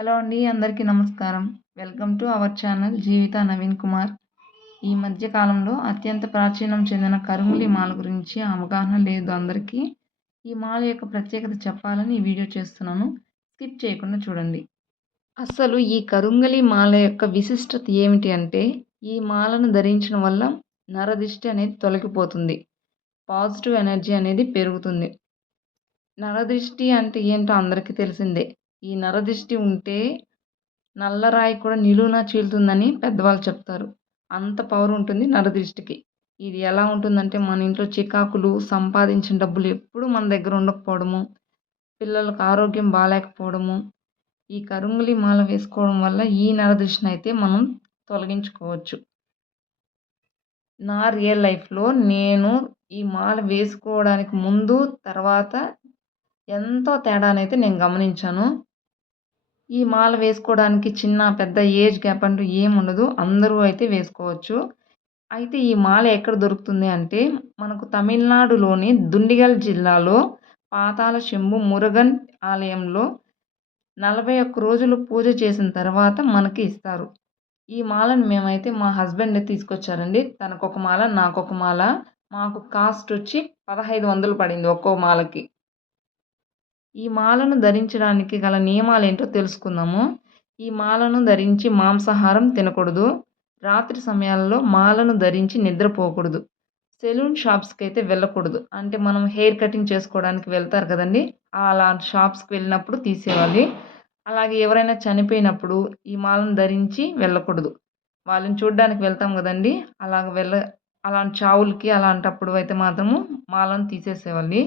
Hello అండి. అందరికీ నమస్కారం. వెల్కమ్ టు అవర్ ఛానల్ జీవిత నవీన్ కుమార్. ఈ మధ్య కాలంలో అత్యంత ప్రాచీనం చెందిన కరుంగలి మాల గురించి అవగాహన లేదు అందరికీ. ఈ మాల యొక్క ప్రత్యేకత చెప్పాలని ఈ వీడియో చేస్తున్నాను. స్కిప్ చేయకుండా చూడండి. అసలు ఈ కరుంగలి మాల యొక్క విశిష్టత ఏమిటి అంటే, ఈ మాలను ధరించడం వల్ల నరదిష్టి అనేది తొలగిపోతుంది. పాజిటివ్ ఎనర్జీ అనేది పెరుగుతుంది. నరదిష్టి అంటే ఏంటో అందరికీ తెలిసిందే. ఈ నరదిష్టి ఉంటే నల్లరాయి కూడా నిలువునా చీలుతుందని పెద్దవాళ్ళు చెప్తారు. అంత పవర్ ఉంటుంది నరదిష్టికి. ఇది ఎలా ఉంటుందంటే, మన ఇంట్లో చికాకులు, సంపాదించిన డబ్బులు ఎప్పుడూ మన దగ్గర ఉండకపోవడము, పిల్లలకు ఆరోగ్యం బాలేకపోవడము, ఈ కరుంగలి మాల వేసుకోవడం వల్ల ఈ నరదిష్టినైతే మనం తొలగించుకోవచ్చు. నా రియల్ లైఫ్‌లో నేను ఈ మాల వేసుకోవడానికి ముందు, తర్వాత ఎంతో తేడానైతే నేను గమనించాను. ఈ మాల వేసుకోవడానికి చిన్న, పెద్ద ఏజ్ గ్యాప్ అంటూ ఏముండదు. అందరూ అయితే వేసుకోవచ్చు. అయితే ఈ మాల ఎక్కడ దొరుకుతుంది అంటే, మనకు తమిళనాడులోని దుండిగల్ జిల్లాలో పాతాళ శంభు మురుగన్ ఆలయంలో 41 రోజులు పూజ చేసిన తర్వాత మనకి ఇస్తారు. ఈ మాలను మేమైతే మా హస్బెండ్ తీసుకొచ్చారండి. తనకొక మాల, నాకొక మాల. మాకు కాస్ట్ వచ్చి 1500 పడింది ఒక్కో మాలకి. ఈ మాలను ధరించడానికి గల నియమాలేంటో తెలుసుకుందాము. ఈ మాలను ధరించి మాంసాహారం తినకూడదు. రాత్రి సమయాల్లో మాలను ధరించి నిద్రపోకూడదు. సెలూన్ షాప్స్‌కి అయితే వెళ్ళకూడదు. అంటే మనం హెయిర్ కటింగ్ చేసుకోవడానికి వెళ్తారు కదండీ! అలాంటి షాప్స్‌కి వెళ్ళినప్పుడు తీసేయాలి. అలాగే ఎవరైనా చనిపోయినప్పుడు ఈ మాలను ధరించి వెళ్ళకూడదు. వాళ్ళని చూడ్డానికి వెళ్తాం కదండీ! అలాంటి చావులకి అలాంటప్పుడు అయితే మాత్రము మాలను తీసేసేయాలి.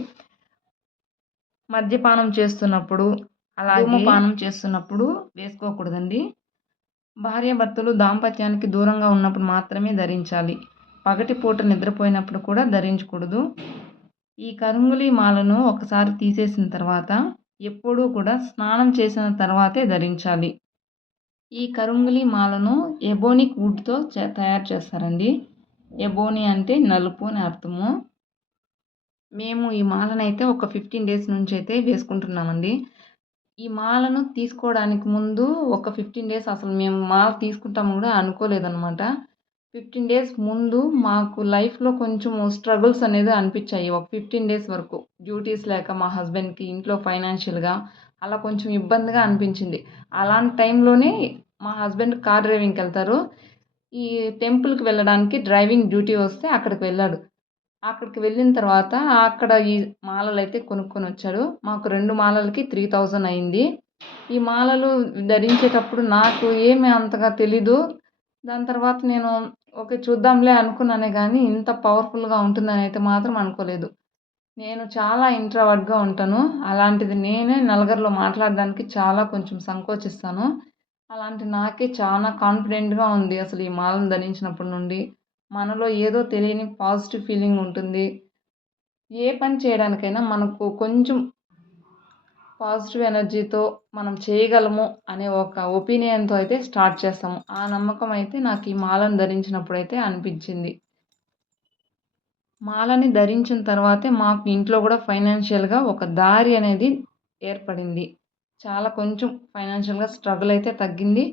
మద్యపానం చేస్తున్నప్పుడు, అలాగే ధూమపానం చేస్తున్నప్పుడు వేసుకోకూడదండి. భార్యాభర్తలు దాంపత్యానికి దూరంగా ఉన్నప్పుడు మాత్రమే ధరించాలి. పగటిపూట నిద్రపోయినప్పుడు కూడా ధరించకూడదు. ఈ కరుంగలి మాలను ఒకసారి తీసేసిన తర్వాత ఎప్పుడూ కూడా స్నానం చేసిన తర్వాతే ధరించాలి. ఈ కరుంగలి మాలను ఎబోనిక్ వుడ్‌తో తయారు చేస్తారండి. ఎబోని అంటే నలుపు అని అర్థము. మేము ఈ మాలనైతే ఒక 15 డేస్ నుంచైతే వేసుకుంటున్నామండి. ఈ మాలను తీసుకోవడానికి ముందు ఒక 15 డేస్ అసలు మేము మాల తీసుకుంటామని కూడా అనుకోలేదనమాట. 15 డేస్ ముందు మాకు లైఫ్‌లో కొంచెం స్ట్రగుల్స్ అనేది అనిపించాయి. ఒక 15 డేస్ వరకు. డ్యూటీస్ లేక మా హస్బెండ్‌కి ఇంట్లో ఫైనాన్షియల్‌గా అలా కొంచెం ఇబ్బందిగా అనిపించింది. అలాంటి టైంలోనే మా హస్బెండ్ కార్ డ్రైవింగ్‌కెళ్తారు. ఈ టెంపుల్‌కి వెళ్ళడానికి డ్రైవింగ్ డ్యూటీ వస్తే అక్కడికి వెళ్ళాడు. అక్కడికి వెళ్ళిన తర్వాత అక్కడ ఈ మాలలైతే కొనుక్కొనొచ్చాడు. మాకు 2 మాలలకి 3000 అయింది. ఈ మాలలు ధరించేటప్పుడు నాకు ఏమి అంతగా తెలీదు. దాని తర్వాత నేను ఓకే చూద్దాంలే అనుకున్నానే గానీ, ఇంత పవర్‌ఫుల్‌గా ఉంటుందనైతే మాత్రం అనుకోలేదు. నేను చాలా ఇంట్రోవర్ట్‌గా ఉంటాను. అలాంటిది నేనే నలుగురిలో మాట్లాడడానికి చాలా కొంచెం సంకోచిస్తాను. అలాంటి నాకే చాలా కాన్ఫిడెంట్‌గా ఉంది అసలు ఈ మాలను ధరించినప్పటి నుండి. మనలో ఏదో తెలియని పాజిటివ్ ఫీలింగ్ ఉంటుంది. ఏ పని చేయడానికైనా మనకు కొంచెం పాజిటివ్ ఎనర్జీతో మనం చేయగలము అనే ఒక ఒపీనియన్‌తో అయితే స్టార్ట్ చేస్తాము. ఆ నమ్మకం అయితే నాకు ఈ మాలను ధరించినప్పుడైతే అనిపించింది. మాలని ధరించిన తర్వాతే మాకు ఇంట్లో కూడా ఫైనాన్షియల్‌గా ఒక దారి అనేది ఏర్పడింది. చాలా కొంచెం ఫైనాన్షియల్‌గా స్ట్రగుల్ అయితే తగ్గింది.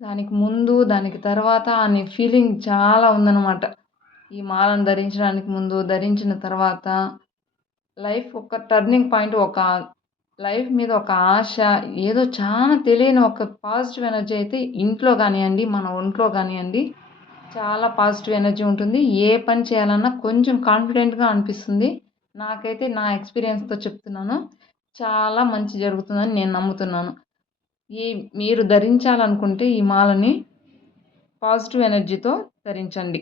దానికి ముందు, దానికి తర్వాత అనే ఫీలింగ్ చాలా ఉందన్నమాట. ఈ మాలను ధరించడానికి ముందు, ధరించిన తర్వాత లైఫ్ ఒక టర్నింగ్ పాయింట్, ఒక లైఫ్ మీద ఒక ఆశ, ఏదో చాలా తెలియని ఒక పాజిటివ్ ఎనర్జీ అయితే ఇంట్లో గానియండి, మన ఒంట్లో గానియండి, చాలా పాజిటివ్ ఎనర్జీ ఉంటుంది. ఏ పని చేయాలన్నా కొంచెం కాన్ఫిడెంట్‌గా అనిపిస్తుంది. నాకైతే నా ఎక్స్‌పీరియన్స్‌తో చెప్తున్నాను. చాలా మంచి జరుగుతుందని నేను నమ్ముతున్నాను. మీరు ధరించాలనుకుంటే ఈ మాలని పాజిటివ్ ఎనర్జీతో ధరించండి.